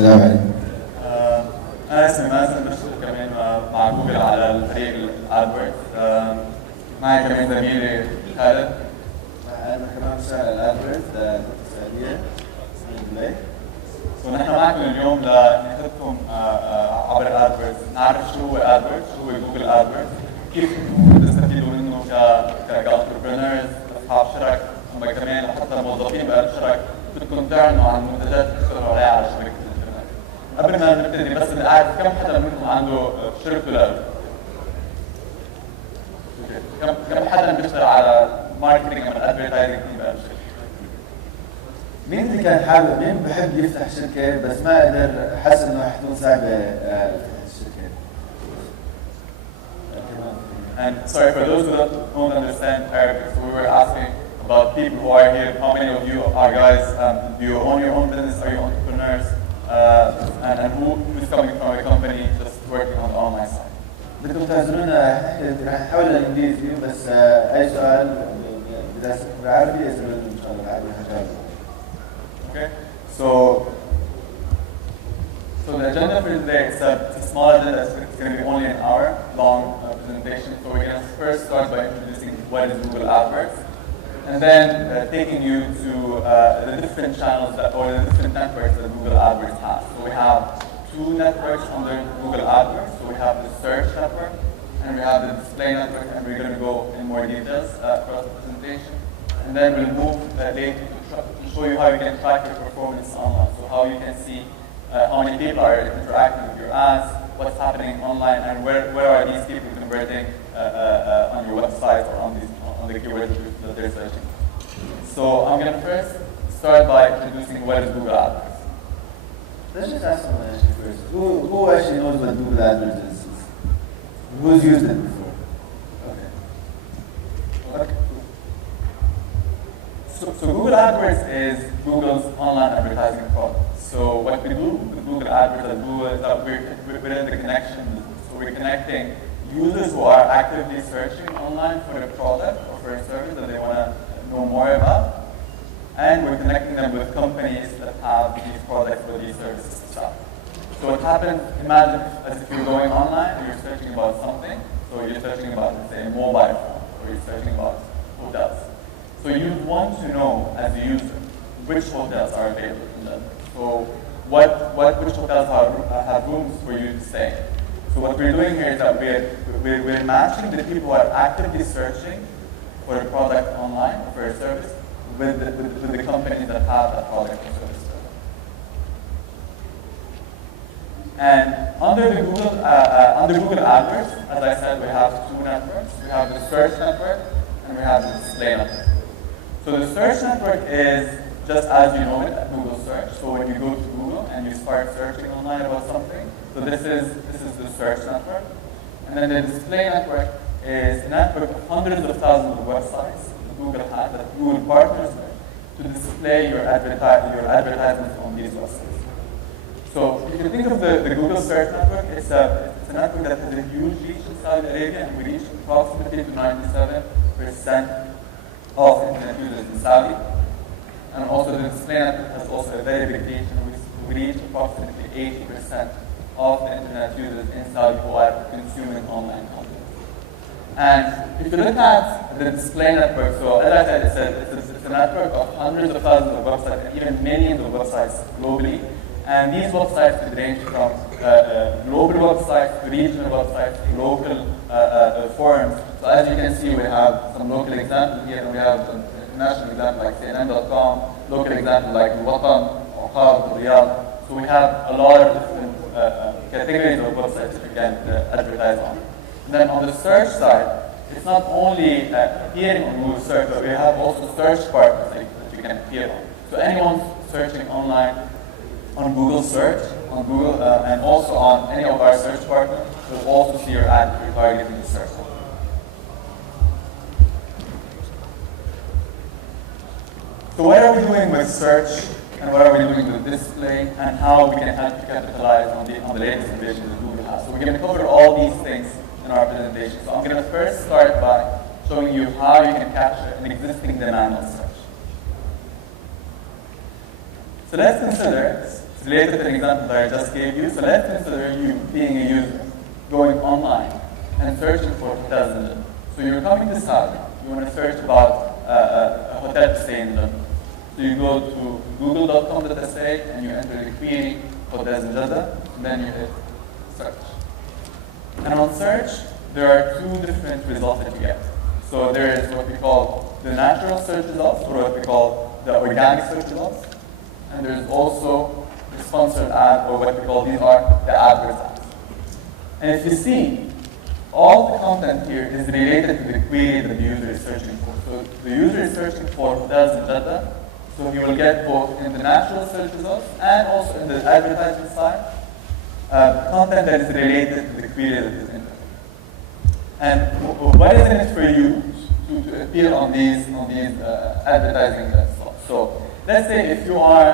السلام عليكم. أنا اسمي مازن، بشتغل كمان مع جوجل على الفريق الأدوردز. معي كمان زميلي خالد. أنا كمان بشتغل على الأدوردز السعودية. ونحن معكم اليوم لناخذكم عبر الأدوردز، نعرف شو هو أدوردز، شو هو جوجل أدوردز، كيف تستفيدوا منه كانتربرينورز، أصحاب شرك، أما كمان حتى موظفين بقلب شرك، بدكم تعلنوا عن منتجات تشتغلوا عليها على شبكة الإنترنت. قبل ما نبتدي بس بدي أعرف كم حدا منكم عنده شركة لقلب؟ كم حدا بيشتغل على ماركتينج أو أدفرتايزنج بقلب شركة؟ مين اللي كان حابب، مين بحب يفتح شركة بس ما قدر، حس إنه حتكون صعبة فتح الشركة؟ And sorry for those who don't understand Arabic, so we were asking about people who are here. How many of you are guys? Do you own your own business? Are you entrepreneurs? And who is coming from a company just working on the online side? بدكم تعذرونا، رح نحول للإنجليزي بس أي سؤال بدي أسأله بالعربي اسألوا إن شاء الله بالعربي هجاوب. Okay, so the agenda for today is a small agenda. It's going to be only an hour long presentation. So we're going to first start by introducing what is Google AdWords, and then taking you to the different channels or the different networks that Google AdWords has. So we have two networks under Google AdWords. So we have the search network and we have the display network, and we're going to go in more details across the presentation. And then we'll move later to show you how you can track your performance online. So how you can see how many people are interacting with your ads, what's happening online, and where are these people converting on your website or on the keywords that they're searching. So I'm going to first start by introducing what is Google AdWords. Let's just ask someone actually first. Who actually knows what Google AdWords is? Who's used it before? Okay. So Google AdWords is Google's online advertising product. So what we do with Google AdWords at Google is that we're in the connection. So we're connecting users who are actively searching online for a product or for a service that they want to know more about. And we're connecting them with companies that have these products or these services to sell. So what happens, imagine as if you're going online and you're searching about something. So you're searching about, let's say, a mobile phone, or you're searching about hotels. So you want to know, as a user, which hotels are available in them. So which hotels have rooms for you to stay. So what we're doing here is that we're matching the people who are actively searching for a product online, for a service, with the companies that have that product or service. And under Google AdWords, as I said, we have two networks. We have the search network and we have the display network. So the search network is just as you know it at Google search. So when you go to Google and you start searching online about something, so this is the search network. And then the display network is a network of hundreds of thousands of websites that Google has, that Google partners with, to display your advertisements on these websites. So if you think of the Google search network, it's a network that has a huge reach in Saudi Arabia, and we reach approximately to 97% of internet users in Saudi. And also the display network has also a very big reach, and we reach approximately 80% of the internet users in Saudi who are consuming online content. And if you look at the display network, so as I said, it's a network of hundreds of thousands of websites and even millions of websites globally. And these websites could range from global websites to regional websites to local forums. So as you can see, we have some local examples here, and we have an international example like CNN.com, local example like Watan, Oqab, Riyadh. So we have a lot of different categories of websites that you can advertise on. And then on the search side, it's not only appearing on Google search, but we have also search partners that you can appear on. So anyone searching online on Google search, on Google, and also on any of our search partners, will also see your ad if you're targeting the search. So what are we doing with search, and what are we doing with display, and how we can help you capitalize on the latest innovations that Google has? So we're going to cover all these things in our presentation. So I'm going to first start by showing you how you can capture an existing demand on search. So let's consider It's related to an example that I just gave you. So let's consider you being a user, going online and searching for hotels in Jeddah. So you're coming to Saudi. You want to search about a hotel to stay in Jeddah. So you go to google.com.sa and you enter the query hotels in Jeddah, and then you hit search. And on search, there are two different results that you get. So there is what we call the natural search results, or what we call the organic search results. And there's also the sponsored ad, or what we call, these are the AdWords ads. And if you see, all the content here is related to the query that the user is searching for. So the user is searching for hotels in Jeddah, so he will get both in the natural search results and also in the advertising side, content that is related to the query that is in there. And what is in it for you to appear on these advertising slots? So let's say if you are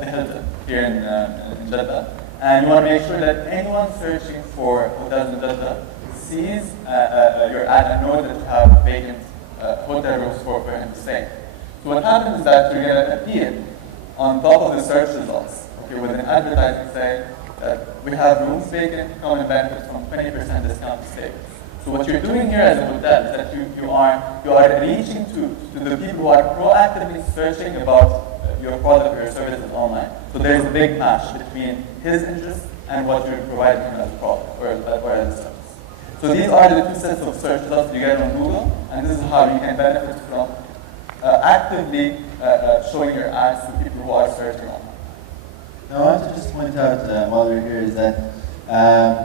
the Hilton here in Jeddah, and you want to make sure that anyone searching for hotels in Jeddah sees your ad and knows that you have vacant hotel rooms for him to stay. So what happens is that you're going to appear on top of the search results, okay, with an advertising saying that we have rooms vacant, come and benefit from 20% discount to stay. So what you're doing here as a hotel is that you are reaching to the people who are proactively searching about your product or your services online. So there's a big match between his interest and what you're providing him as a product or as a service. So these are the two sets of search results you get on Google, and this is how you can benefit from actively showing your ads to people who are searching online. Now, I want to just point out while we're here is that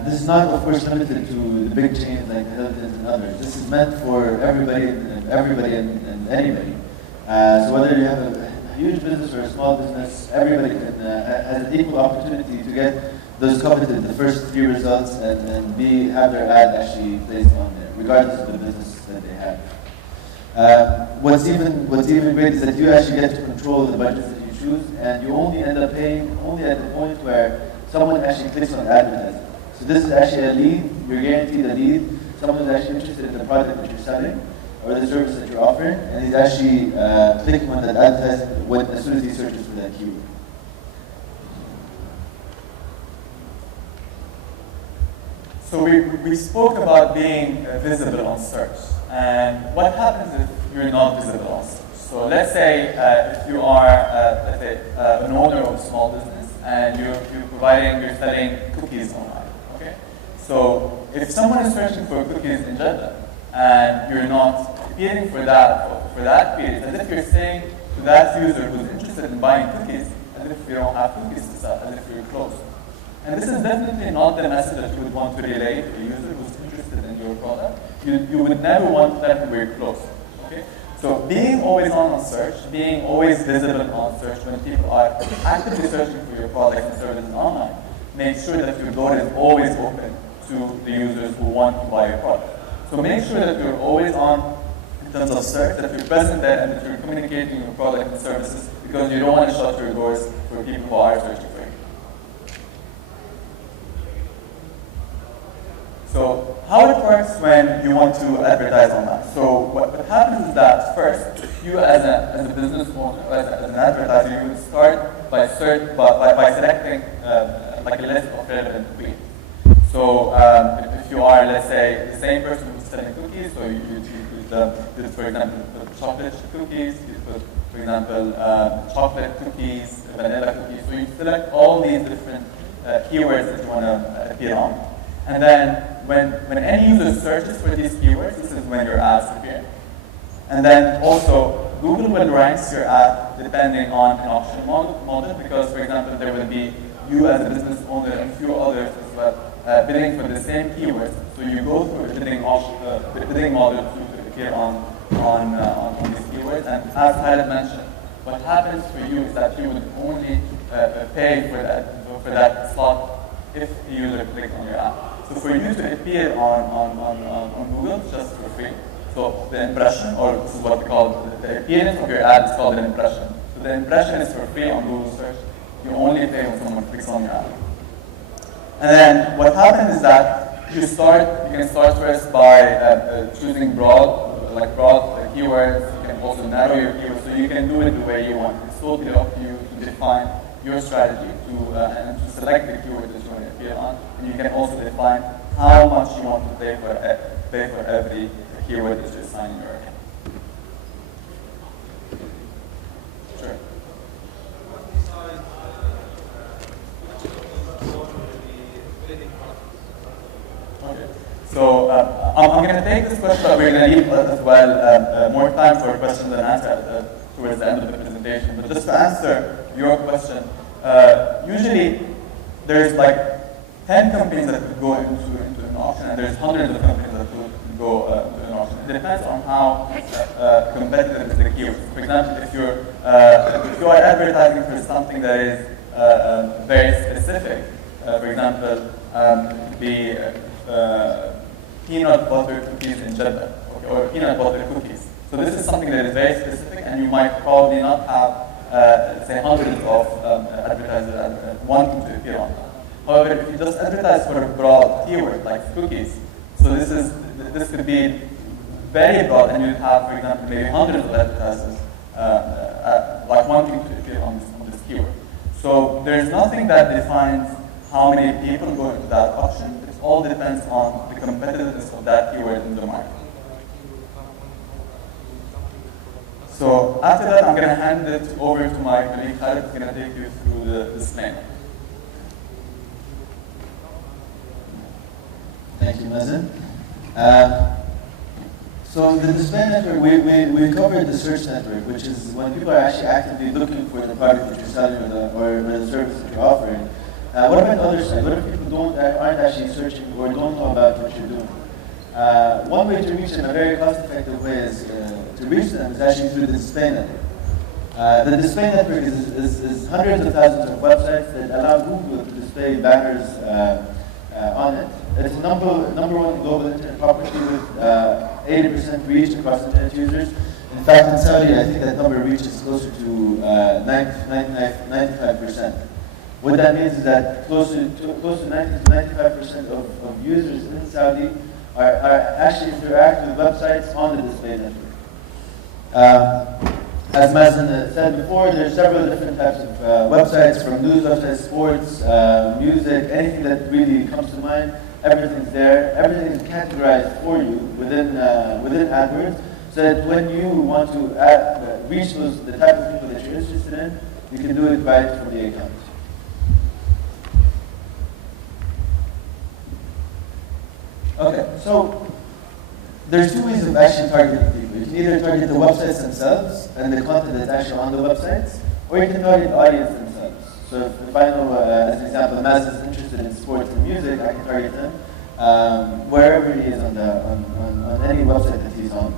this is not, of course, limited to the big chains like the Hiltons and others. This is meant for everybody and anybody. So whether you have a huge business or a small business, everybody can has an equal opportunity to get those coveted, the first three results, and have their ad actually placed on there, regardless of the business that they have. What's even great is that you actually get to control the budgets that you choose, and you only end up paying only at the point where someone actually clicks on advertising. So this is actually a lead, you're guaranteed a lead, someone who's actually interested in the product that you're selling or the service that you're offering, and he's actually clicking on that advertising as soon as he searches for that keyword. So we spoke about being visible on search, and what happens if you're not visible on search? So let's say if you are an owner of a small business and you're selling cookies online. Okay, so if someone is searching for cookies in Jeddah and you're not appearing for that period, as if you're saying to that user who's interested in buying cookies, as if you don't have cookies to sell, as if you're closed. And this is definitely not the message that you would want to relay to a user who's interested in your product. You would never want to tell them we're closed. Okay? So being always on search, being always visible on search when people are actively searching for your products and services online, make sure that your door is always open to the users who want to buy your product. So make sure that you're always on in terms of search, that you're present there and that you're communicating your product and services, because you don't want to shut your doors for people who are searching for you. So how it works when you want to advertise online. So what happens is that first, you as a business owner, as an advertiser, you would start by selecting like a list of relevant queries. So if you are, let's say, the same person who's selling cookies, so you put, for example, chocolate cookies, you put, for example, chocolate cookies, vanilla cookies. So you select all these different keywords that you want to appear on. And then when any user searches for these keywords, this is when your ads appear. And then also, Google will rank your ad depending on an auction model, because, for example, there will be you as a business owner and a few others as well bidding for the same keywords. So you go through a bidding model to appear on these keywords. And as Khaled mentioned, what happens for you is that you would only pay for that slot if the user clicks on your ad. So for you to appear on Google just for free, so the impression, or this is what we call the appearance of your ad is called an impression. So the impression is for free on Google search. You only pay when someone clicks on your ad. And then what happens is that you can start first by choosing broad keywords. You can also narrow your keywords, so you can do it the way you want. It's totally up to you to define your strategy and to select the keyword that you want to appear on, and you can also define how much you want to pay for every keyword that you assign in your account. Sure. Okay. So I'm going to take this question, but we're going to leave as well more time for questions and answers towards the end of the presentation. But just to answer your question, usually there's like 10 companies that could go into an auction, and there's hundreds of companies that could go to an auction. It depends on how competitive is the keyword. For example, if you are advertising for something that is very specific, for example, peanut butter cookies in Jeddah, or peanut butter cookies. So this is something that is very specific, and you might probably not have, say, hundreds of advertisers wanting to appear on that. However, if you just advertise for a broad keyword like cookies, so this could be very broad, and you'd have, for example, maybe hundreds of advertisers like wanting to appear on this keyword. So there's nothing that defines how many people go into that auction. It all depends on the competitiveness of that keyword in the market. So after that, I'm going to hand it over to my colleague Khalid, who's going to take you through the disclaimer. Thank you, Mazen. So the display network, we covered the search network, which is when people are actually actively looking for the product that you're selling or the service that you're offering. What about the other side? What if people aren't actually searching or don't know about what you're doing? One way to reach them, a very cost-effective way to reach them is actually through the display network. The display network is hundreds of thousands of websites that allow Google to display banners on it. It's number one global internet property with 80% reach across internet users. In fact, in Saudi, I think that number reaches closer to 95%. What that means is that close to 90 to 95% of users in Saudi are actually interact with websites on the display network. As Mazen said before, there are several different types of websites, from news websites, sports, music, anything that really comes to mind. Everything's there. Everything is categorized for you within AdWords, so that when you want to reach the type of people that you're interested in, you can do it right from the account. Okay, so there's two ways of actually targeting people. You can either target the websites themselves and the content that's actually on the websites, or you can target the audience themselves. So if I know, as an example, Mazen is interested in sports and music, I can target him wherever he is on any website that he's on.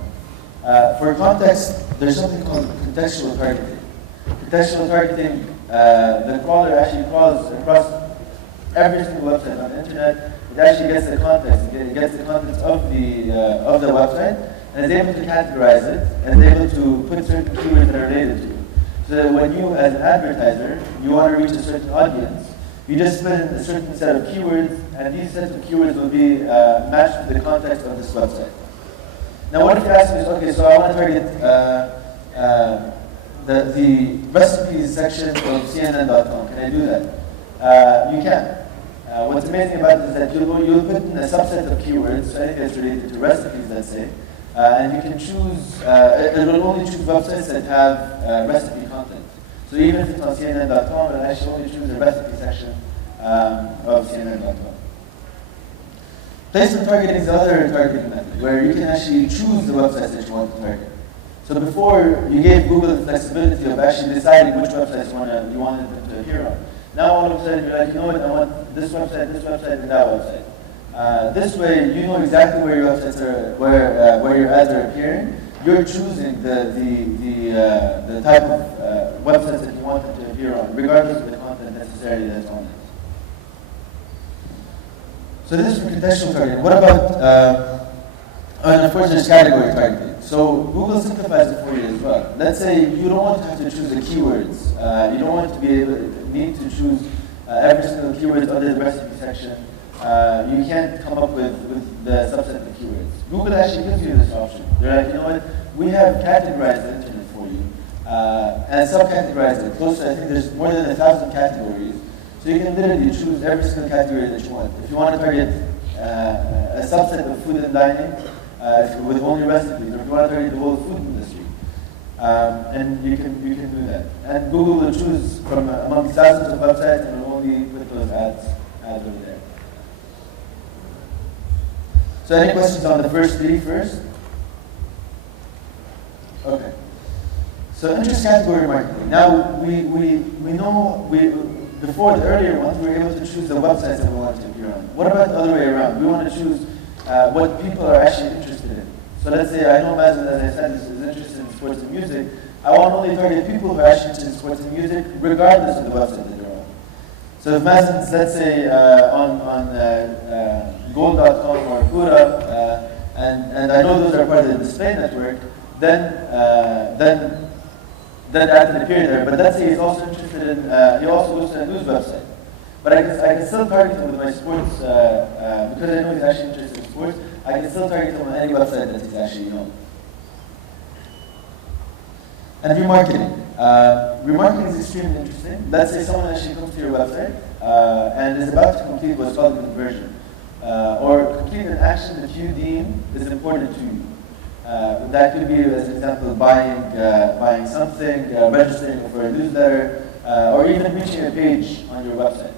For context, there's something called contextual targeting. Contextual targeting, the crawler actually crawls across every single website on the internet. It actually gets the context. It gets the context of the website, and is able to categorize it, and is able to put certain keywords that are related to it. So that when you, as an advertiser, you want to reach a certain audience, you just put in a certain set of keywords, and these sets of keywords will be matched to the context of this website. Now, what if you ask me, okay, so I want to target the recipes section of CNN.com. Can I do that? You can. What's amazing about it is that you'll put in a subset of keywords, so anything that's related to recipes, let's say, and you can choose, it will only choose websites that have recipe content. So even if it's on CNN.com, it'll actually only choose the recipe section of CNN.com. Placement targeting is the other targeting method, where you can actually choose the websites that you want to target. So before, you gave Google the flexibility of actually deciding which websites you wanted them to appear on. Now all of a sudden you're like, you know what, I want this website, and that website. This way, you know exactly where your websites are, where your ads are appearing. You're choosing the type of websites that you want them to appear on, regardless of the content necessarily that's on it. So this is for contextual targeting. What about, and of course there's category targeting. So Google simplifies it for you as well. Let's say you don't want to have to choose the keywords. You don't want to need to choose every single keyword under the recipe section. You can't come up with the subset of keywords. Google actually gives you this option. They're like, you know what, we have categorized the internet for you. and subcategorize it. Close to, I think there's more than 1,000 categories. So you can literally choose every single category that you want. If you want to target a subset of food and dining with only recipes, or if you want to target the whole food industry, and you can do that. And Google will choose from among thousands of websites and will only put those ads over there. So any questions on the first three first? Okay. So interest category marketing. Now we know before the earlier ones we were able to choose the websites that we wanted to appear on. What about the other way around? We want to choose what people are actually interested in. So let's say I know Mazen, as I said, is interested in sports and music. I want to only target people who are actually interested in sports and music, regardless of the website that they're on. So if Mazen's, let's say, on gold.com or Quora, and I know those are part of the display network, then that can appear there. But let's say he's also interested in, he also goes to a news website. But I can still target him with my sports, because I know he's actually interested in sports, I can still target him on any website that he's actually on. And remarketing. Remarketing is extremely interesting. Let's say someone actually comes to your website and is about to complete what's called a conversion, or complete an action that you deem is important to you. That could be, as an example, buying something, registering for a newsletter, or even reaching a page on your website.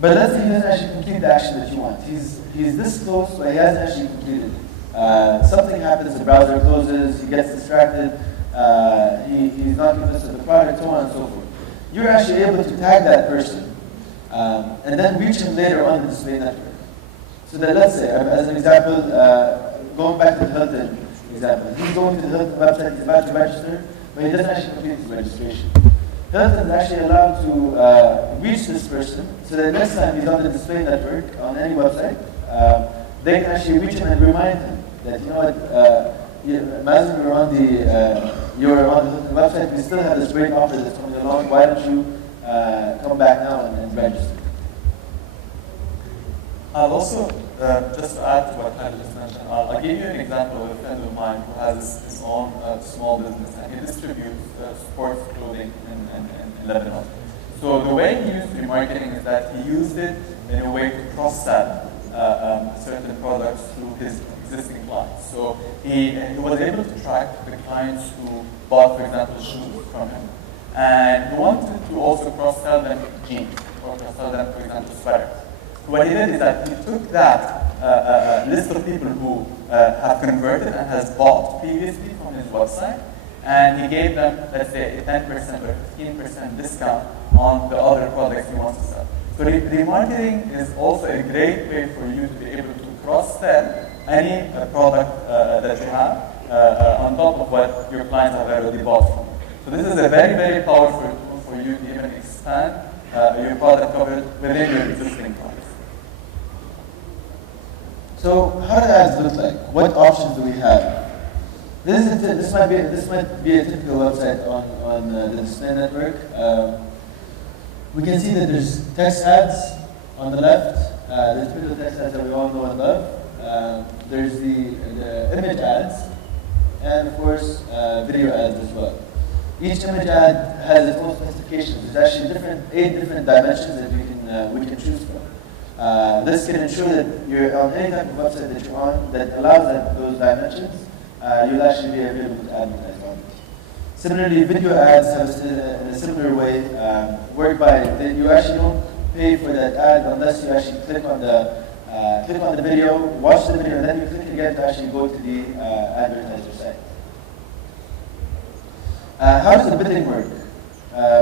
But let's say he doesn't actually complete the action that you want. He's this close, but he hasn't actually completed it. Something happens, the browser closes, he gets distracted, he's not convinced of the product, so on and so forth. You're actually able to tag that person and then reach him later on in the display network. So that, let's say, as an example, going back to the Hilton example, he's going to the Hilton website, he's about to register, but he doesn't actually complete his registration. Hilton is actually allowed to reach this person, so that next time he's on the display network on any website, they can actually reach him and remind him that, you know what, Mazen, you're on the Hilton website, we still have this great offer that's coming along, why don't you come back now and register? I'll also, just to add to what Khalid just mentioned, I'll give you an example of a friend of mine who has his own small business, and he distributes sports clothing in Lebanon. So the way he used remarketing is that he used it in a way to cross-sell certain products through his existing clients. So he was able to track the clients who bought, for example, shoes from him, and he wanted to also cross-sell them jeans, or cross-sell them, for example, sweaters. What he did is that he took that list of people who have converted and has bought previously from his website, and he gave them, let's say, a 10% or 15% discount on the other products he wants to sell. So remarketing is also a great way for you to be able to cross-sell any product that you have on top of what your clients have already bought from you. So this is a very, very powerful tool for you to even expand your product coverage within your existing clients. So how do ads look like? What options do we have? This might be a typical website on the display network. We can see that there's text ads on the left. There's typical text ads that we all know and love. There's the image ads, and of course video ads as well. Each image ad has its own specifications. There's actually 8 different dimensions that we can choose from. This can ensure that you're on any type of website that you're on that allows those dimensions, you'll actually be able to advertise on it. Similarly, video ads have in a similar way work by you actually don't pay for that ad unless you actually click on the video, watch the video, and then you click again to actually go to the advertiser site. How does the bidding work?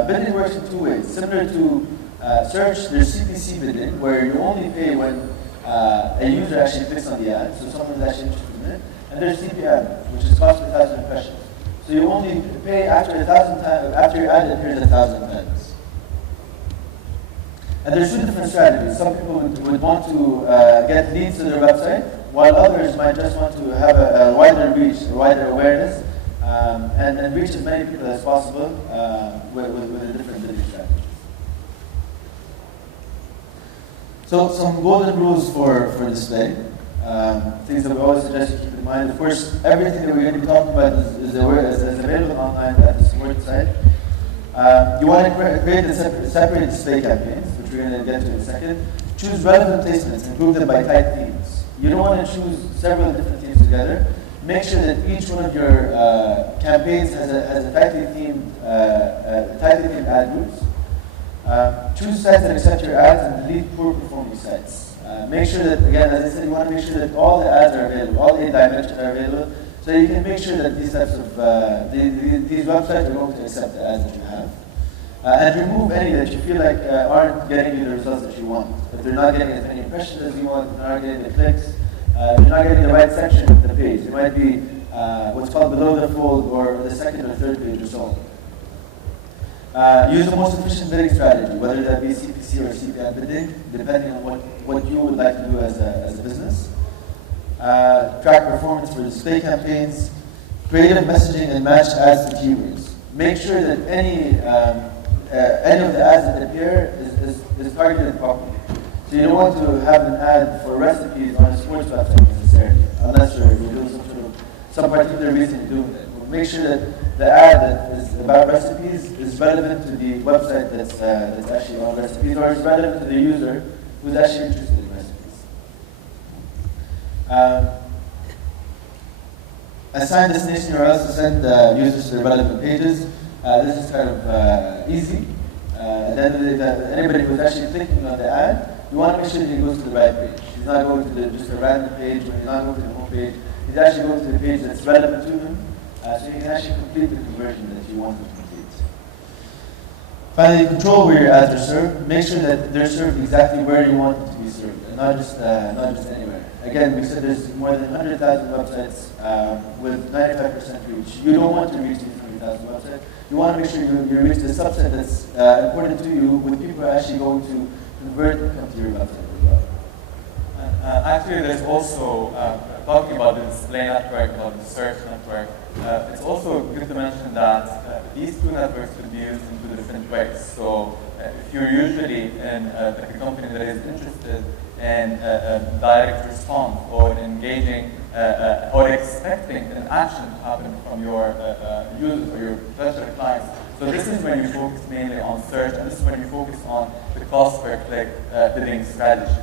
Bidding works in 2 ways. Similar to search, there's CPC bidding, where you only pay when a user actually clicks on the ad, so someone is actually interested in it. And there's CPM, which is cost per 1,000 impressions. So you only pay after 1,000 times, after your ad appears 1,000 times. And there's 2 different strategies. Some people would want to get leads to their website, while others might just want to have a wider reach, a wider awareness, and reach as many people as possible with a different bidding strategy. So some golden rules for display. things that we always suggest you keep in mind. Of course, everything that we're going to be talking about is available online at the support site. You want to create separate display campaigns, which we're going to get to in a second. Choose relevant placements and group them by type themes. You don't want to choose several different themes together. Make sure that each one of your campaigns has a tightly themed AdWords. Choose sites that accept your ads and delete poor performing sites. Make sure that, again, as I said, you want to make sure that all the ads are available, all 8 dimensions are available, so you can make sure that these types of these websites are going to accept the ads that you have. And remove any that you feel like aren't getting you the results that you want. If they're not getting as many impressions as you want, if they're not getting the clicks, if you're not getting the right section of the page. It might be what's called below the fold or the second or third page or so on. Use the most efficient bidding strategy, whether that be CPC or CPM bidding, depending on what you would like to do as a business. Track performance for display campaigns. Creative messaging and match ads to keywords. Make sure that any of the ads that appear is targeted properly. So you don't want to have an ad for recipes on a sports website necessarily, unless you're doing some particular reason you're doing that. But make sure that the ad that is about recipes is relevant to the website that's actually on recipes, or is relevant to the user who's actually interested in recipes. Assign destination URLs to send users to the relevant pages. This is kind of easy. And then anybody who's actually clicking on the ad, you want to make sure that he goes to the right page. He's not going to just a random page, or he's not going to the home page. He's actually going to the page that's relevant to him, so you can actually complete the conversion that you want to complete. Finally, control where your ads are served. Make sure that they're served exactly where you want them to be served, and not just anywhere. Again, we said there's more than 100,000 websites with 95% reach. You don't want to reach these 100,000 websites. You want to make sure you reach the subset that's important to you, with people who are actually going to convert and come to your website as well. Actually, there's also, talking about the display network, about the search network, it's also good to mention that these two networks could be used in 2 different ways. So if you're usually in like a company that is interested in direct response or in engaging or expecting an action to happen from your users or your potential clients, so this is when you focus mainly on search, and this is when you focus on the cost per click bidding strategy.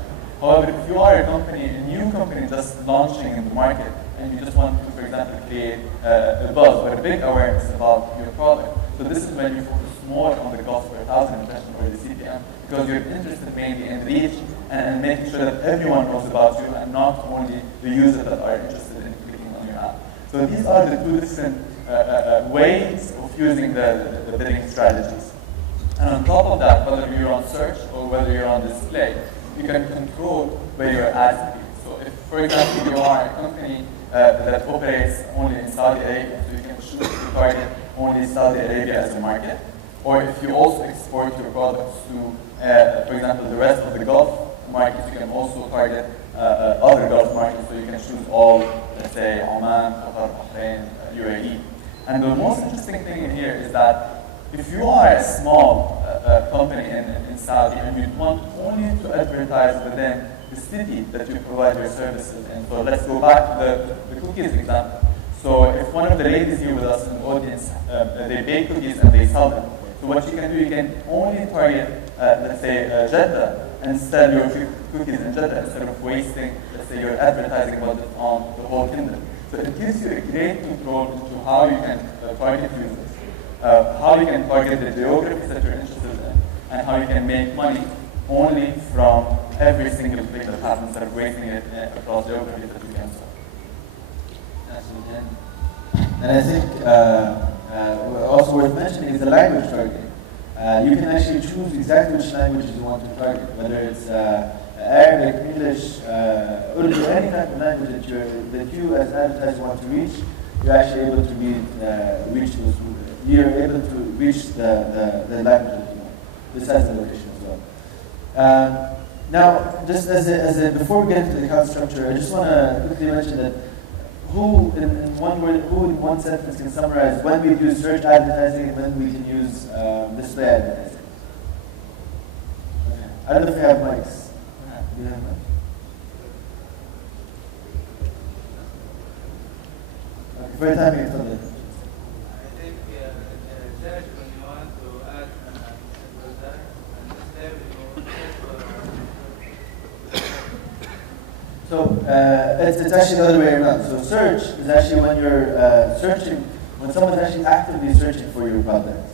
However, if you are a new company just launching in the market, and you just want to, for example, create a buzz or a big awareness about your product, so this is when you focus more on the cost per 1,000 impressions or the CPM, because you're interested mainly in reach and making sure that everyone knows about you and not only the users that are interested in clicking on your app. So these are the 2 different ways of using the bidding strategies. And on top of that, whether you're on search or whether you're on display, you can control where your ads appear. So if, for example, you are a company that operates only in Saudi Arabia, so you can choose to target only Saudi Arabia as a market. Or if you also export your products to, for example, the rest of the Gulf markets, you can also target other Gulf markets, so you can choose all, let's say, Oman, Qatar, Bahrain, UAE. And the most interesting thing in here is that if you are a small company in Saudi and you want only to advertise within the city that you provide your services in, so let's go back to the cookies example. So if one of the ladies here with us in the audience, they bake cookies and they sell them. So what you can do, you can only target, let's say, Jeddah and sell your cookies in Jeddah instead of wasting, let's say, your advertising budget on the whole kingdom. So it gives you a great control into how you can target users, how you can target the geographies that you're interested in, and how you can make money only from every single click that happens instead of wasting it across geographies that you can sell. Absolutely. And I think also worth mentioning is the language targeting. You can actually choose exactly which languages you want to target, whether it's Arabic, English, Urdu, any type of language that you as an advertiser want to reach. You're actually able to reach those. You're able to reach the language that you want, besides the location as well. Now, just before we get into the account structure, I just want to quickly mention that who in one sentence can summarize when we use search advertising and when we can use display advertising? Okay. I don't know if you have mics. Do you have mics? first time you told it. I think search when you want to add product and display when you search for So it's actually the other way around. So search is actually when you're searching, when someone's actually actively searching for your product.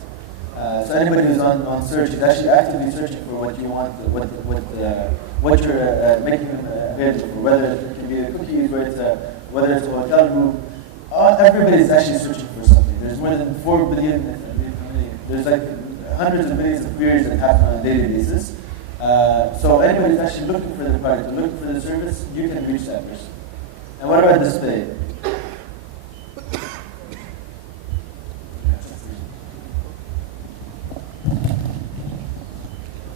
So anybody who's on search is actually actively searching for what you want, what you're making them available for, whether it can be a cookies, whether it's a hotel room. Everybody's actually searching for something. There's more than 4 billion, there's like hundreds of millions of queries that happen on a daily basis. So anybody's actually looking for the product or looking for the service, you can reach that person. And what about display?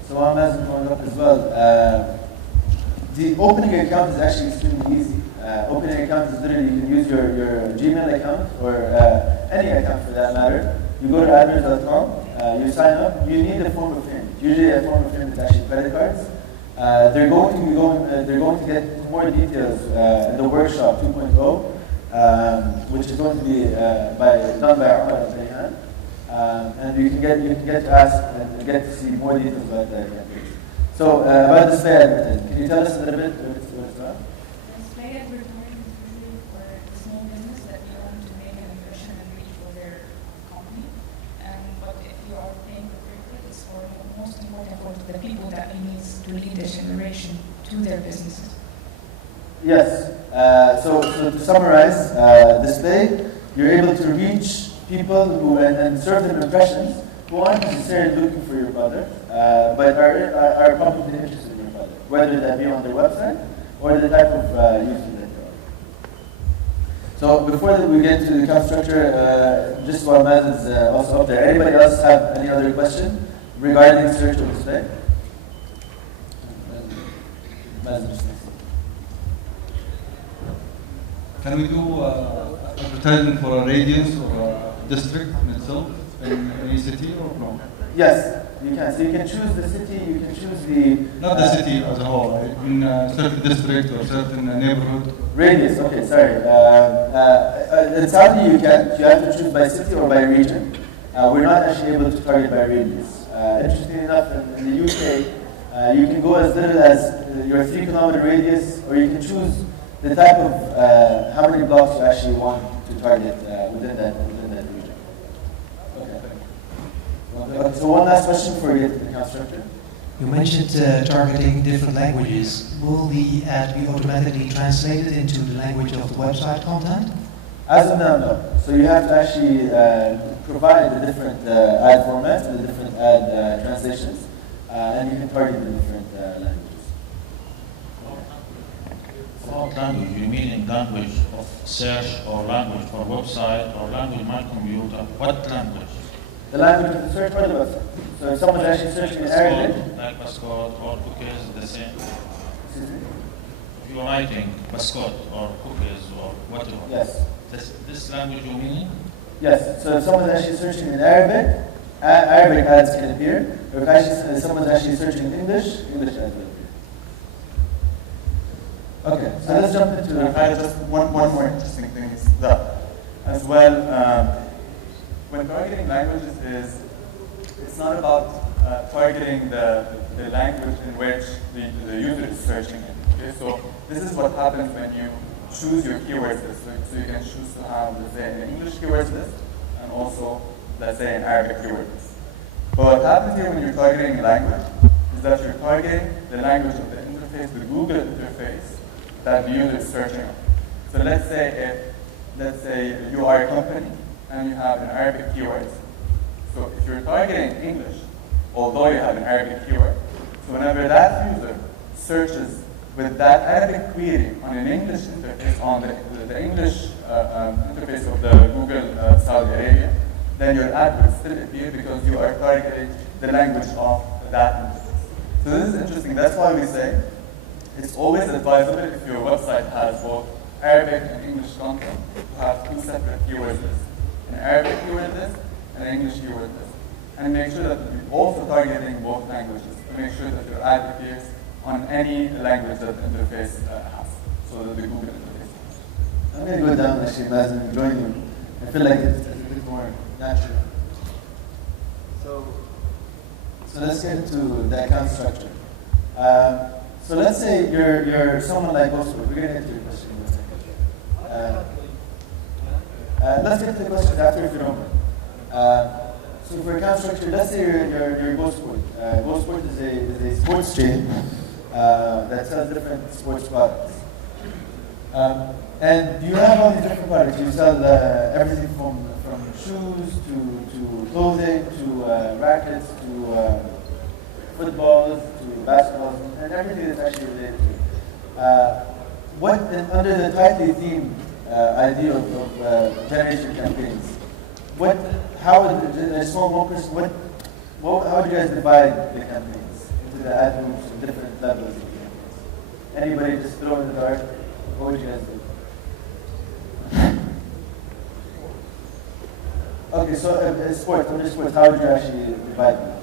So I'm asking going up as well. The opening account is actually extremely easy. Opening account is literally you can use your Gmail account or any account for that matter. You go to AdWords.com, you sign up. You need a form of payment. Usually a form of payment is actually credit cards. They're going to get more details in the workshop 2.0, which is going to be done by Omar and Bayhan. And you can get to ask and get to see more details about the campaign. So about display advertising, can you tell us a little bit what it's about? Display advertising is really for the small business that you want to make an impression and reach for their company. But if you are paying for it, it's for most important for the people that it needs to lead the generation to their businesses. Yes. So to summarize, display, you're able to reach people who and serve them impressions who aren't necessarily looking for your product, but are probably interested in your product, whether that be on their website or the type of user that they are. So before we get to the account structure, just while Maz is also up there, anybody else have any other question regarding search or display? Maz, just next. Can we do advertising for a radius or a district in itself in any city or no? Yes, you can. So you can choose the city, you can choose the... Not the city as a whole, in a certain district or certain neighborhood. Radius, okay, sorry. In Saudi you can. You have to choose by city or by region. We're not actually able to target by radius. Interestingly enough, in the UK, you can go as little as your 3-kilometer radius, or you can choose the type of how many blocks you actually want to target within that region. Okay, so one last question before we get to the account structure. You mentioned targeting different languages. Will the ad be automatically translated into the language of the website content? As of now, no. So you have to actually provide the different ad formats, the different ad translations, and you can target the different languages. What language? You mean in language of search or language for website or language my computer? What language? The language of the search for the website. So if someone's actually searching in Arabic, like passcode or cookies, the same. excuse me? If you're writing passcode or cookies or whatever. Yes. This language you mean? Yes. So if someone's actually searching in Arabic, Arabic ads can appear. Or if someone's actually searching in English, English ads will appear. Okay. So let's jump into Just one more interesting thing is that as well. When targeting languages it's not about targeting the language in which the user is searching in. Okay? So this is what happens when you choose your keywords list. So you can choose to have, let's say, an English keywords list and also, let's say, an Arabic keyword list. But what happens here when you're targeting a language is that you're targeting the language of the interface, the Google interface that the user is searching on. So let's say you are a company and you have an Arabic keyword. So if you're targeting English, although you have an Arabic keyword, so whenever that user searches with that Arabic query on an English interface, on the English interface of the Google Saudi Arabia, then your ad will still appear because you are targeting the language of that interface. So this is interesting. That's why we say it's always advisable if your website has both Arabic and English content to have two separate keyword lists. An Arabic keyword list and an English keyword list. And make sure that you're also targeting both languages to make sure that your ad appears on any language that the interface has, so that the Google interface has. I'm going to go down actually, Maz, and join you. I feel like it's a bit more natural. So let's get into the account structure. So let's say you're someone like Oscar. We're going to get to your question in a second. Let's get to the question after if you don't mind. So for account structure, let's say you're GoSport. GoSport is a sports chain that sells different sports products. And you have all these different products. You sell everything from shoes to clothing to rackets to footballs to basketballs and everything that's actually related to it. Under the tightly themed idea of generation campaigns, how would a small workers, how would you guys divide the campaigns into the ad groups and different levels of campaigns? Anybody just throw in the dark? What would you guys do? Okay, so under sports, how would you actually divide them?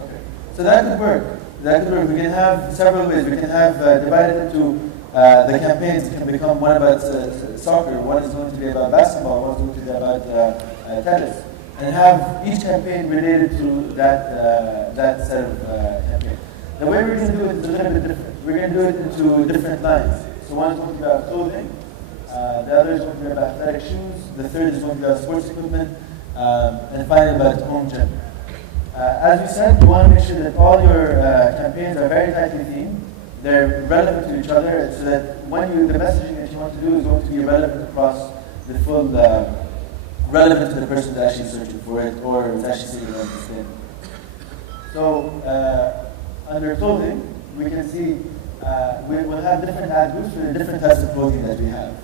Okay, so that could work. We can have several ways. We can have divided into the campaigns. Can become one about soccer, one is going to be about basketball, one is going to be about tennis, and have each campaign related to that set of campaign. The way we're going to do it is a little bit different. We're going to do it into different lines. So one is going to be about clothing, the other is going to be about athletic shoes, the third is going to be about sports equipment, and finally about home gym. As we said, you want to make sure that all your campaigns are very tightly themed. They're relevant to each other, so that the messaging that you want to do is going to be relevant across the full, relevant to the person that's actually searching for it or is actually sitting on the thing. So under clothing, we can see we will have different ad groups for the different types of clothing that we have.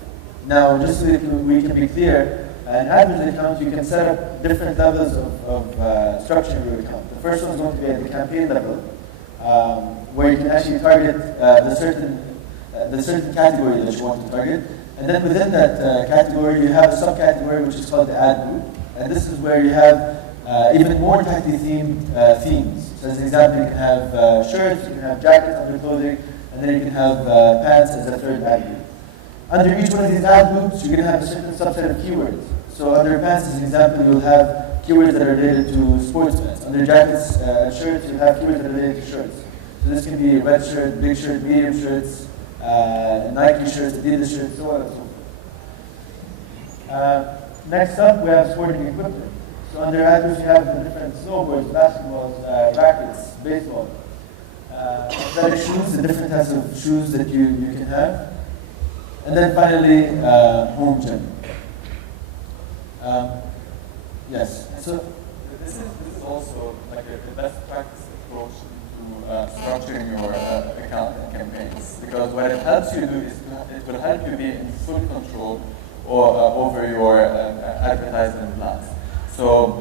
Now, just so that we can be clear, an AdWords account, you can set up different levels of structure in your account. The first one is going to be at the campaign level, where you can actually target the certain category that you want to target. And then within that category, you have a subcategory which is called the ad group. And this is where you have even more tightly themed themes. So as an example, you can have shirts, you can have jackets under clothing, and then you can have pants as a third ad group. Under each one of these ad groups, you're going to have a certain subset of keywords. So under pants, as an example, you'll have keywords that are related to sports pants. Under jackets and shirts, you'll have keywords that are related to shirts. So this can be red shirt, big shirt, medium shirts, Nike shirts, Adidas shirts, so on and so forth. Next up, we have sporting equipment. So under ad groups, you have the different snowboards, basketballs, rackets, baseball. Athletic shoes, the different types of shoes that you can have. And then finally, home gym. Yes. So this is also like a best practice approach to structuring your account and campaigns, because what it helps you do is it will help you be in full control over your advertisement plans. So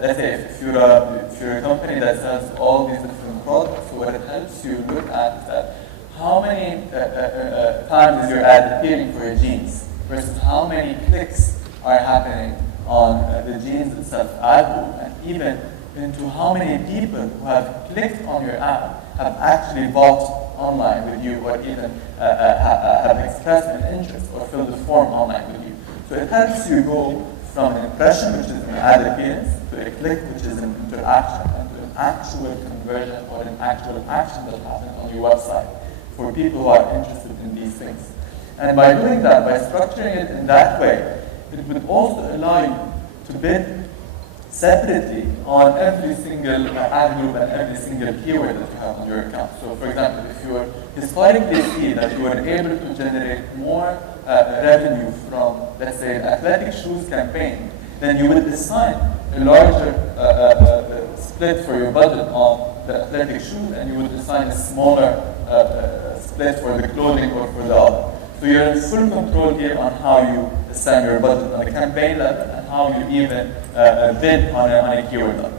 let's say if you're a company that sells all these different products, so what it helps you look at is that how many times is your ad appearing for your jeans versus how many clicks are happening on the jeans itself ad group, and even into how many people who have clicked on your ad have actually bought online with you, or even have expressed an interest or filled a form online with you. So it helps you go from an impression, which is an ad appearance, to a click, which is an interaction, and to an actual conversion or an actual action that happens on your website for people who are interested in these things. And by doing that, by structuring it in that way, it would also allow you to bid separately on every single ad group and every single keyword that you have on your account. So for example, if you historically see that you were able to generate more revenue from, let's say, an athletic shoes campaign, then you would assign a larger split for your budget on the athletic shoes, and you would assign a smaller split for the clothing or for the other. So you're in full control here on how you assign your budget on the campaign level and how you even bid on a keyword level.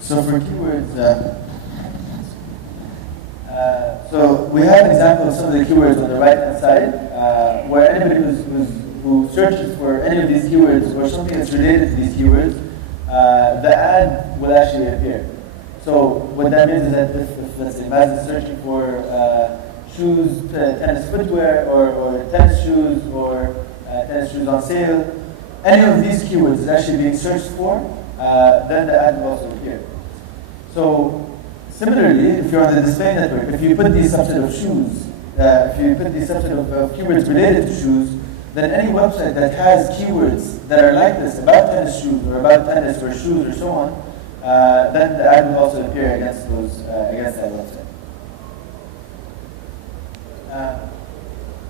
So for keywords, so we have an example of some of the keywords on the right-hand side, where anybody who searches for any of these keywords or something that's related to these keywords, the ad will actually appear. So what that means is that if let's say Maz is searching for shoes, tennis footwear, or tennis shoes, or tennis shoes on sale, any of these keywords is actually being searched for, then the ad will also appear. So similarly, if you're on the display network, if you put these subset of shoes, if you put these subset of keywords related to shoes, then any website that has keywords that are like this about tennis shoes or about tennis or shoes or so on, then the ad will also appear against those against that website.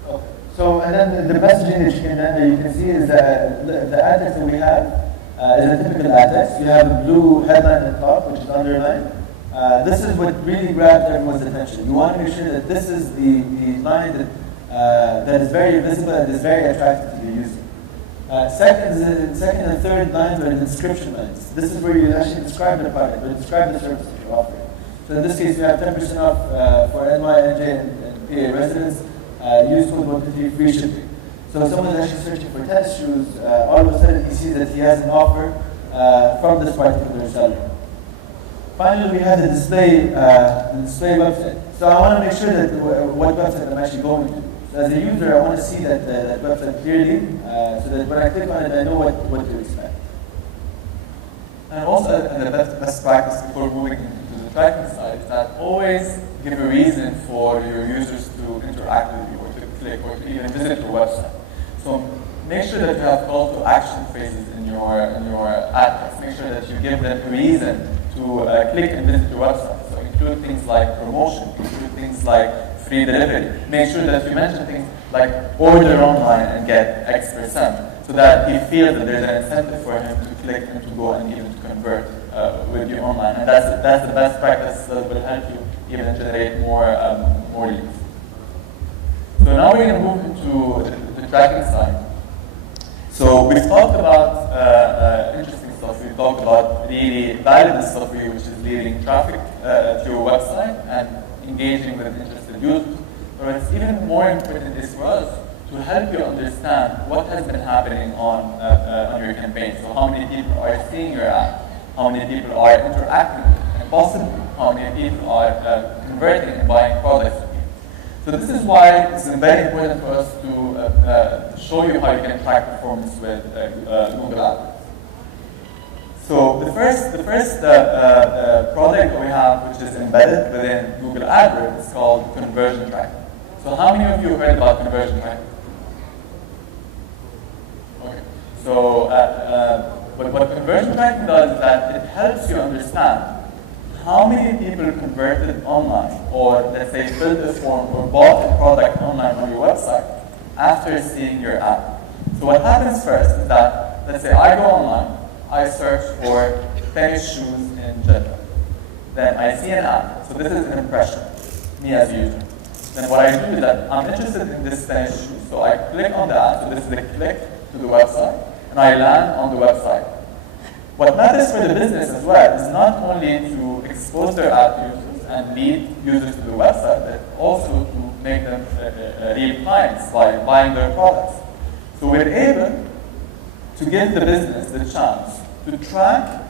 Okay. So and then the messaging that you can see is that the ad text that we have is a typical ad text. You have a blue headline at the top, which is underlined. This is what really grabs everyone's attention. You want to make sure that this is the line that is very visible and is very attractive to the user. Second and third lines are the description lines. This is where you actually describe the product or describe the service that you're offering. So in this case, you have 10% off for NY, NJ, and PA residents. Use code 123 free shipping. So if someone is actually searching for tennis shoes, all of a sudden he sees that he has an offer from this particular seller. Finally, we have the display website. So I want to make sure that what website I'm actually going to. So as a user, I want to see that website clearly, so that when I click on it, I know what to expect. And also, the best practice before moving into the tracking side is that always give a reason for your users to interact with you, or to click, or to even visit your website. So make sure that you have call to action phrases in your ad text. Make sure that you give them a reason to click and visit your website. So include things like promotion, include things like free delivery. Make sure that you mention things like order online and get X%, so that he feels that there's an incentive for him to click and to go and even to convert with you online. And that's the best practice that will help you even generate more leads. So now we're going to move into the tracking side. So we've talked about interesting stuff. We've talked about really valuable stuff for you, which is leading traffic to your website and engaging with interested users. But what's even more important is for us to help you understand what has been happening on your campaign. So how many people are seeing your ad, how many people are interacting with it, and possibly how many people are converting and buying products with you. So this is why it's very important for us to show you how you can track performance with Google AdWords. So the first product that we have, which is embedded within Google AdWords, is called conversion tracking. So how many of you heard about conversion tracking? Okay. So what conversion tracking does is that it helps you understand how many people converted online, or let's say filled a form or bought a product online on your website after seeing your ad. So what happens first is that, let's say I go online, I search for tennis shoes in Jeddah. Then I see an ad. So this is an impression, me as a user. Then what I do is that I'm interested in this tennis shoe. So I click on the ad. So this is a click to the website, and I land on the website. What matters for the business as well is not only to expose their ad to users and lead users to the website, but also to make them real clients by buying their products. So we're able to give the business the chance to track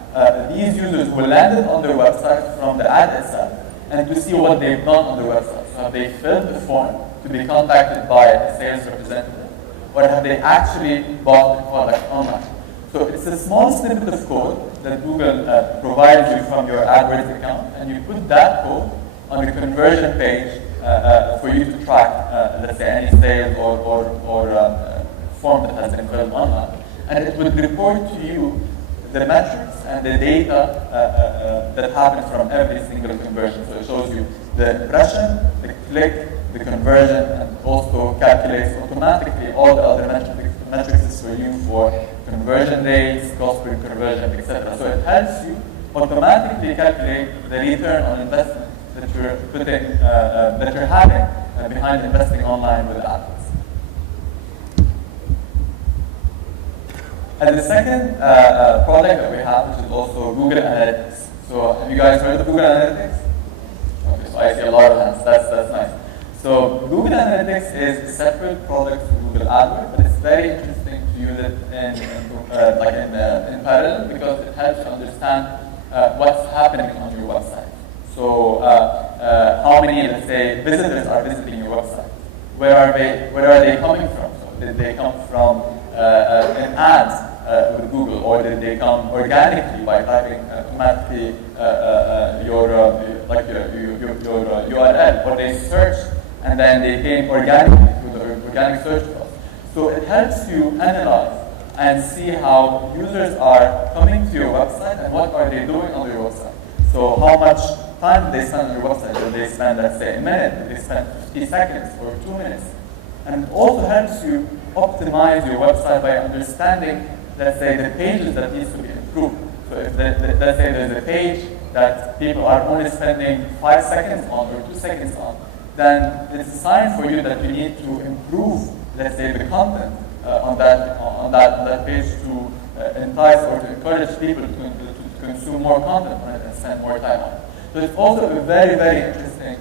these users who landed on their website from the ad itself, and to see what they've done on their website. So have they filled a form to be contacted by a sales representative, or have they actually bought the product online? So it's a small snippet of code that Google provides you from your AdWords account, and you put that code on the conversion page for you to track, let's say, any sales or form that has been filled online. And it would report to you the metrics and the data that happens from every single conversion. So it shows you the impression, the click, the conversion, and also calculates automatically all the other metrics for you for conversion rates, cost per conversion, etc. So it helps you automatically calculate the return on investment that you're putting, that you're having behind investing online with AdWords. And the second product that we have, which is also Google Analytics. So have you guys heard of Google Analytics? Okay, so I see a lot of hands. That's nice. So Google Analytics is a separate product to Google AdWords, but it's very interesting to use it in parallel, because it helps you understand what's happening on your website. So how many, let's say, visitors are visiting your website? Where are they coming from? So did they come from an ads with Google, or did they come organically by typing automatically your URL, or they searched and then they came organically through the organic search results? So it helps you analyze and see how users are coming to your website and what are they doing on your website. So how much time do they spend on your website? Do they spend, let's say, a minute? Do they spend 50 seconds or 2 minutes? And it also helps you optimize your website by understanding, let's say, the pages that needs to be improved. So if let's say there's a page that people are only spending 5 seconds on or 2 seconds on, then it's a sign for you that you need to improve, let's say, the content on that page to entice or to encourage people to consume more content on it and spend more time on it. So it's also a very, very interesting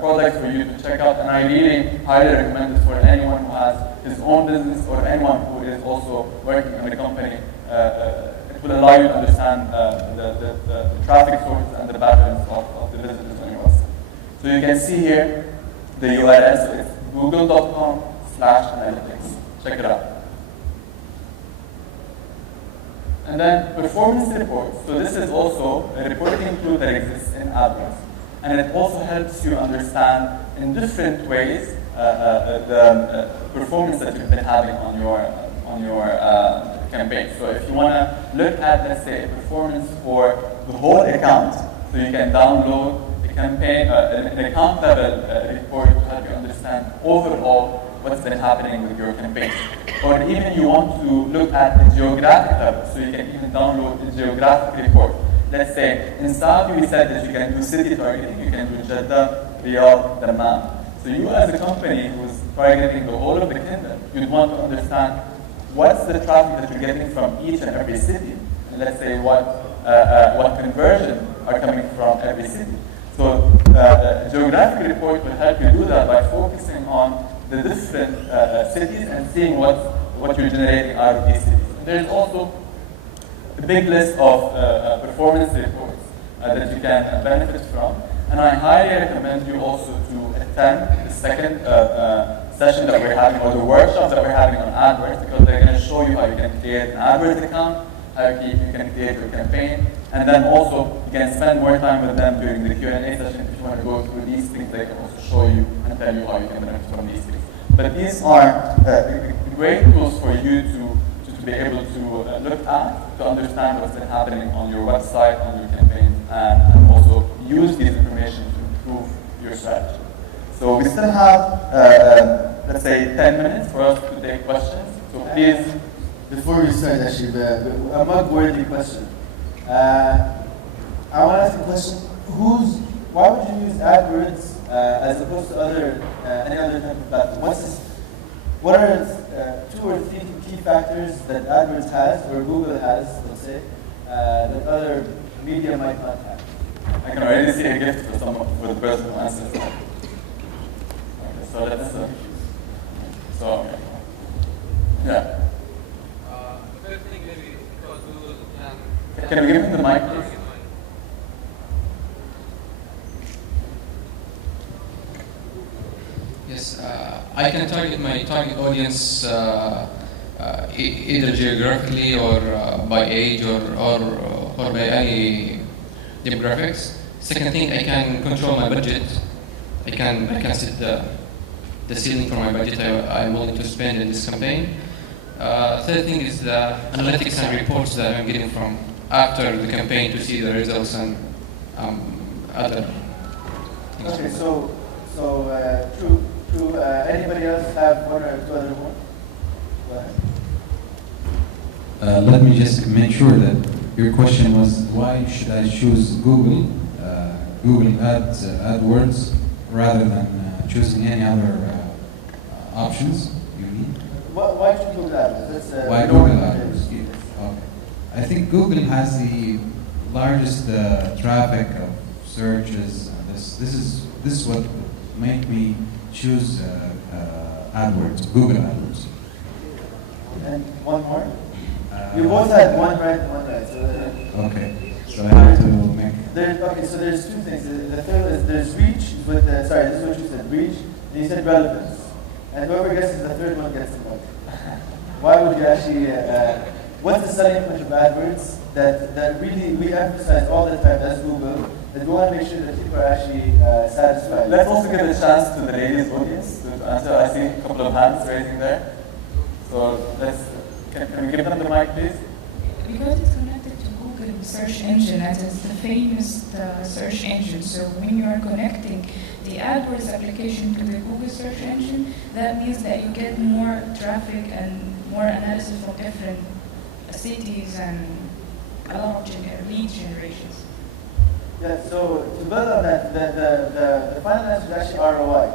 product for you to check out, and I really highly recommend it for anyone who has his own business or anyone who is also working in a company. It will allow you to understand the traffic sources and the patterns of the visitors on your website. So you can see here the URL, so it's google.com/analytics. Check it out. And then performance reports. So this is also a reporting tool that exists in AdWords. And it also helps you understand in different ways the performance that you've been having on your campaign. So if you want to look at, let's say, a performance for the whole account, so you can download a campaign, an account level report to help you understand overall what's been happening with your campaign. Or even you want to look at the geographic level, so you can even download the geographic report. Let's say in Saudi we said that you can do city targeting, you can do Jeddah, Riyadh, Dammam. So you as a company who's targeting the whole of the kingdom, you'd want to understand what's the traffic that you're getting from each and every city. And let's say what conversion are coming from every city. So a geographic report will help you do that by focusing on the different cities and seeing what you're generating out of these cities. There's also a big list of performance reports that you can benefit from. And I highly recommend you also to attend the second session that we're having, or the workshops that we're having on AdWords, because they're going to show you how you can create an AdWords account, how you can create your campaign, and then also you can spend more time with them during the Q&A session if you want to go through these things. They can also show you and tell you how you can benefit from these things. But these are great tools for you to be able to look at, to understand what's been happening on your website, on your campaign, and also use these information to improve your strategy. So we still have, let's say, 10 minutes for us to take questions. So please. Before we start, actually, a mug-worthy question. I want to ask a question. Why would you use AdWords as opposed to any other type of platform? What are 2 or 3 key factors that AdWords has, or Google has, let's say, that other media might not have? I can already see a gift for the person who answers that. Okay, so let's yeah. The first thing maybe because Google Can we give him the mic, please? Yes, I can target my target audience either geographically or by age or by any demographics. Second thing, I can control my budget. I can set the ceiling for my budget I'm willing to spend in this campaign. Third thing is the analytics and reports that I'm getting from after the campaign to see the results and other things. Okay, so true. Anybody else have 1 or 2 other ones? Go ahead. Let me just make sure that your question was why should I choose Google AdWords rather than choosing any other options? You mean? Why should Google AdWords? Why Google AdWords? Okay. I think Google has the largest traffic of searches. This is what made me choose AdWords, Google AdWords. And one more? You both had one right and one right. So okay. So I have to make. Okay, so there's two things. The third is there's reach, but sorry, this is what you said, reach, and you said relevance. And whoever guesses the third one gets the point. Why would you actually, what's the selling point of AdWords that really we emphasize all the time as Google, that we want to make sure that people are actually satisfied? Let's also give a chance to the ladies' audience to answer. I see a couple of hands raising there. So can we give them the mic, please? Because it's connected to Google search engine, as it's the famous search engine. So when you are connecting the AdWords application to the Google search engine, that means that you get more traffic and more analysis from different cities and a lot of lead generations. Yeah, so to build on that, the final answer is actually ROI.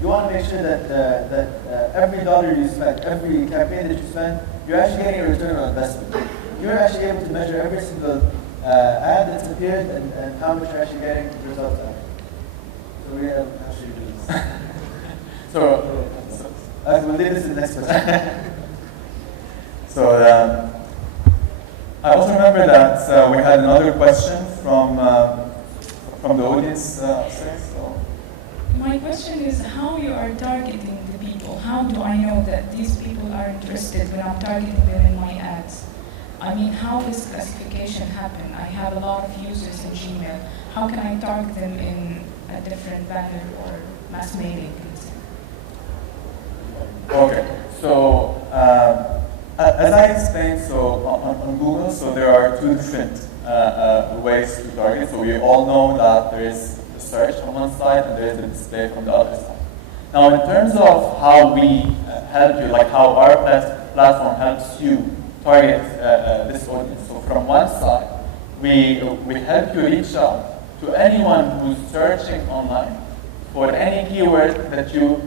You want to make sure that every dollar you spend, every campaign that you spend, you're actually getting a return on investment. You're actually able to measure every single ad that's appeared and how much you're actually getting results out of it. So we have actually do this. So We'll leave this to the next question. So I also remember that we had another question from the audience upstairs. So. My question is how you are targeting the people. How do I know that these people are interested when I'm targeting them in my ads? I mean, how does classification happen? I have a lot of users in Gmail. How can I target them in a different banner or mass mailing? Okay, so as I explained, so on Google, so there are two different ways to target. So we all know that there is the search on one side and there is the display from the other side. Now, in terms of how we help you, like how our platform helps you target this audience. So from one side, we help you reach out to anyone who's searching online for any keyword that you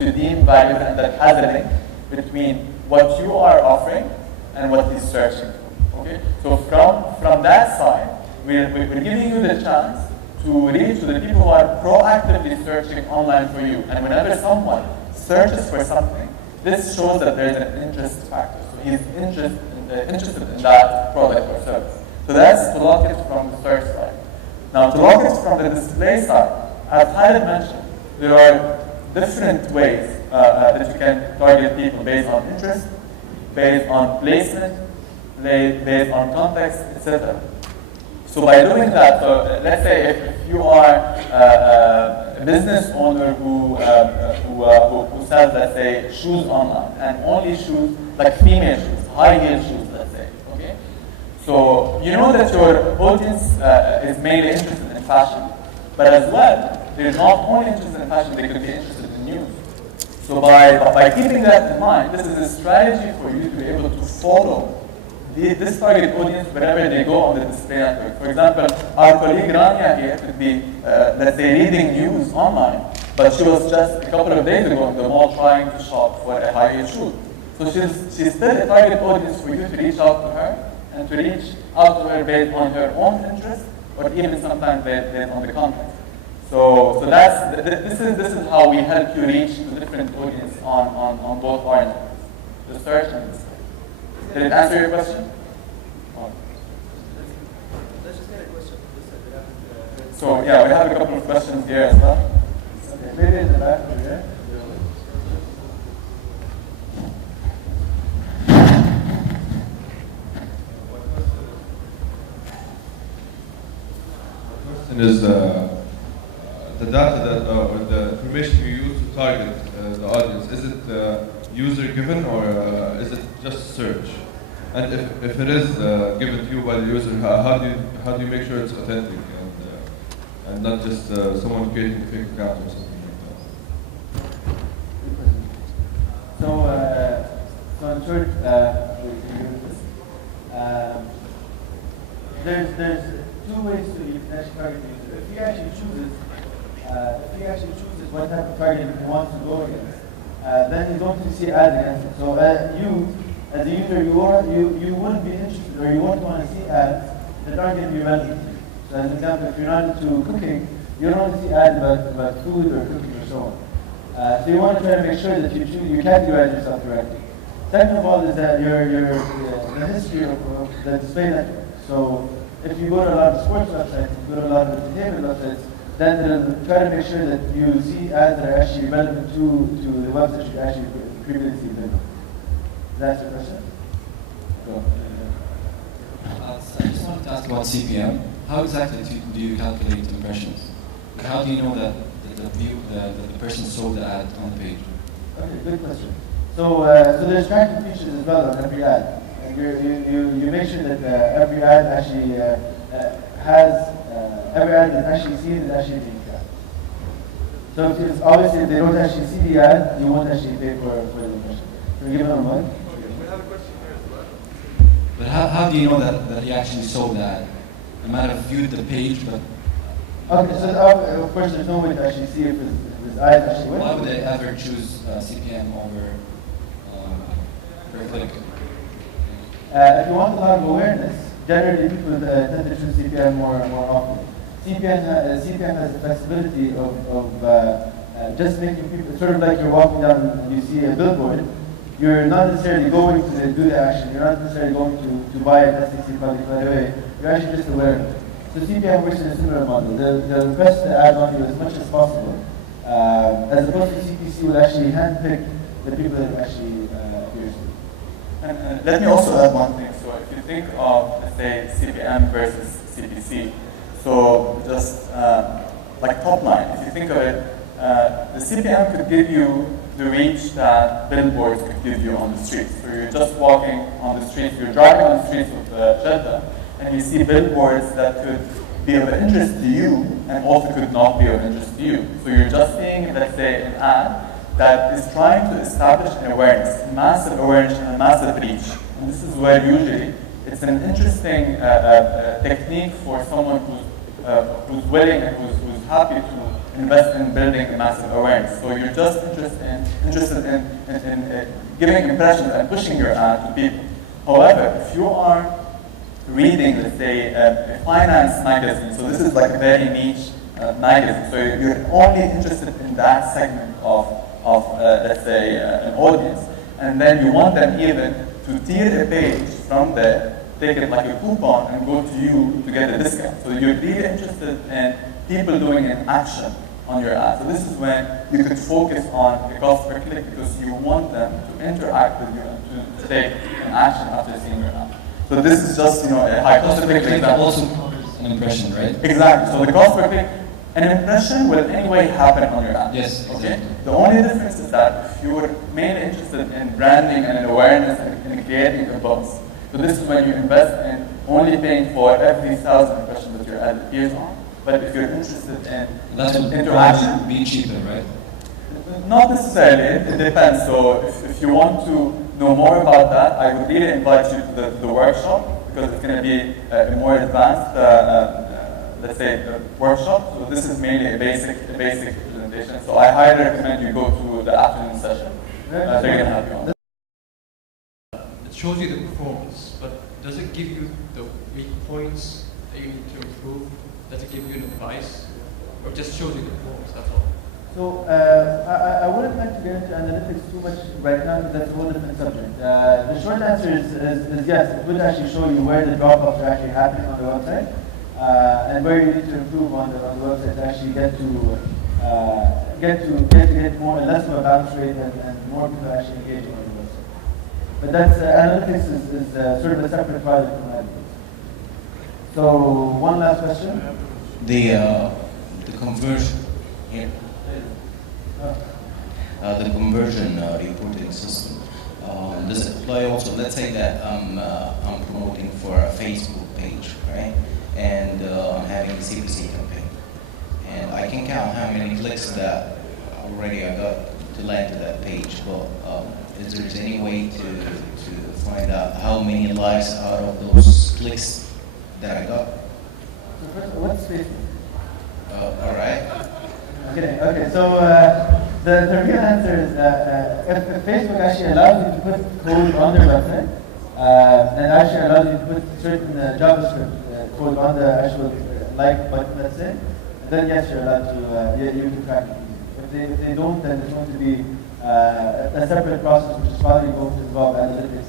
deem valuable and that has a link between what you are offering and what he's searching for. Okay? So from that side, we're giving you the chance to reach to the people who are proactively searching online for you. And whenever someone searches for something, this shows that there's an interest factor. So he's interested in that product or service. So that's to lock it from the search side. Now, to lock it from the display side, as Khalid mentioned, there are different ways that you can target people based on interest, based on placement, based on context, etc. So by doing that, let's say if you are a business owner who sells, let's say, shoes online, and only shoes, like female shoes, high-heel shoes, let's say, okay? So you know that your audience is mainly interested in fashion, but as well, they're not only interested in fashion, they could be interested in news. So by keeping that in mind, this is a strategy for you to be able to follow this target audience wherever they go on the display network. For example, our colleague Rania here could be, let's say, reading news online, but she was just a couple of days ago in the mall trying to shop for a high-heel shoe. So she's still a target audience for you to reach out to her and to reach out to her based on her own interest, or even sometimes based on the content. So this is how we help you reach the different audience on both our networks, the search and the display. Did it answer your question? Let's just get a question from this side. So yeah, we have a couple of questions here as well. Okay, maybe in the back over there. question is the data that or the information you use to target the audience. Is it user given or is it just search? And if it is given to you by the user, how do you make sure it's authentic and not just someone creating a fake account or something like that? So in short, there's two ways to you can actually target the user. If he actually chooses what type of targeting he wants to go against, then he's going to see ads against it. So you, as a user, you wouldn't be interested or you wouldn't want to see ads that aren't going to be relevant to you. So as an example, if you're not into cooking, you don't want to see ads about food or cooking or so on. So you want to try to make sure that you categorize yourself correctly. Second of all is that the history of the display network. So if you go to a lot of sports websites, if you go to a lot of entertainment websites, then they'll try to make sure that you see ads that are actually relevant to the website that you actually previously been on. Does that answer your question? Go. I just wanted to ask about CPM. How exactly do you calculate impressions? How do you know that the person saw the ad on the page? Okay, good question. So there's tracking features as well on every ad. And you make sure that every ad actually every ad that's actually seen is actually being tracked. So if obviously if they don't actually see the ad, you won't actually pay for the impression. Can you give them a mic? We have a question here as well. But how do you know that he actually saw the ad? I might have viewed the page, but... Okay, so of course there's no way to actually see if his eyes actually went. Why would they ever choose CPM over per click? If you want a lot of awareness, generally people tend to choose CPM more often. CPM has the flexibility of just making people, sort of like you're walking down and you see a billboard, you're not necessarily going to do the action, you're not necessarily going to buy a STC product right away, you're actually just aware of it. So CPM works in a similar model. They'll request the ad on you as much as possible, as opposed to CPC will actually handpick the people that actually appears to. And let me also add one thing. So if you think of, let's say, CPM versus CPC, so just like top line, if you think of it, the CPM could give you the reach that billboards could give you on the streets. So you're just walking on the streets, you're driving on the streets of Jeddah, and you see billboards that could be of interest to you and also could not be of interest to you. So you're just seeing, let's say, an ad that is trying to establish an awareness, massive awareness and a massive reach. And this is where usually it's an interesting technique for someone who's willing and who's happy to invest in building a massive awareness. So you're just interested in giving impressions and pushing your ad to people. However, if you are reading, let's say, a finance magazine, so this is like a very niche magazine, so you're only interested in that segment of let's say, an audience, and then you want them even to tier a page from there, take it like a coupon, and go to you to get a discount. So you're really interested in people doing an action on your ad. So this is when you could focus on the cost per click because you want them to interact with you and to take an action after seeing your ad. So this is just, a hypothetical example. Also covers an impression, right? Exactly. So the cost per click, an impression will anyway happen on your ad. Yes, exactly. Okay. The only difference is that if you were mainly interested in branding and in awareness and in creating a buzz, so this is when you invest in only paying for every 1,000 impressions that your ad appears on. But if you're interested in interaction, be cheaper, right? Not necessarily. It depends. So if you want to know more about that, I would really invite you to the workshop because it's going to be a more advanced, let's say, workshop. So this is mainly a basic presentation. So I highly recommend you go to the afternoon session. They're going to help you on that. It shows you the performance, but does it give you the weak points that you need to improve? Does it give you an advice? Or just shows you the performance, that's all? So I wouldn't like to get into analytics too much right now because that's a whole different subject. The short answer is yes, it would actually show you where the drop-offs are actually happening on the website and where you need to improve on the website to actually get more less of a bounce rate and more people actually engaging on the website. But that's analytics is sort of a separate project from AdWords. So one last question. The conversion here. The conversion reporting system. Does it apply also? Let's say that I'm promoting for a Facebook page, right? And I'm having a CPC campaign, and I can count how many clicks that already I got to land to that page. But is there any way to find out how many likes out of those clicks that I got? What's Facebook? All right. Okay. So the real answer is if Facebook actually allows you to put code on their website, and actually allows you to put certain JavaScript code on the actual like button, let's say, then yes, you're allowed to you can track it. If they don't, then it's going to be a separate process which is probably going to involve analytics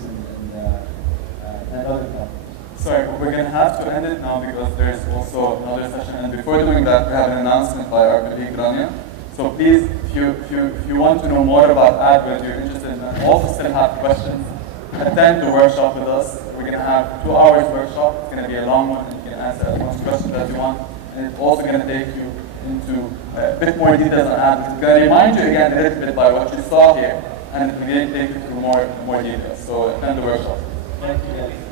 and other topics. Sorry, we're going to have to end it now because there's also another session. And before doing that, we have an announcement by our colleague Rania. So please, if you want to know more about AdWords, you're interested in and also still have questions, attend the workshop with us. We're going to have 2 hours workshop. It's going to be a long one, and you can answer as much questions as you want. And it's also going to take you into a bit more details on AdWords. It's going to remind you again a little bit by what you saw here, and it's going to take you through more details. So attend the workshop. Thank you, guys.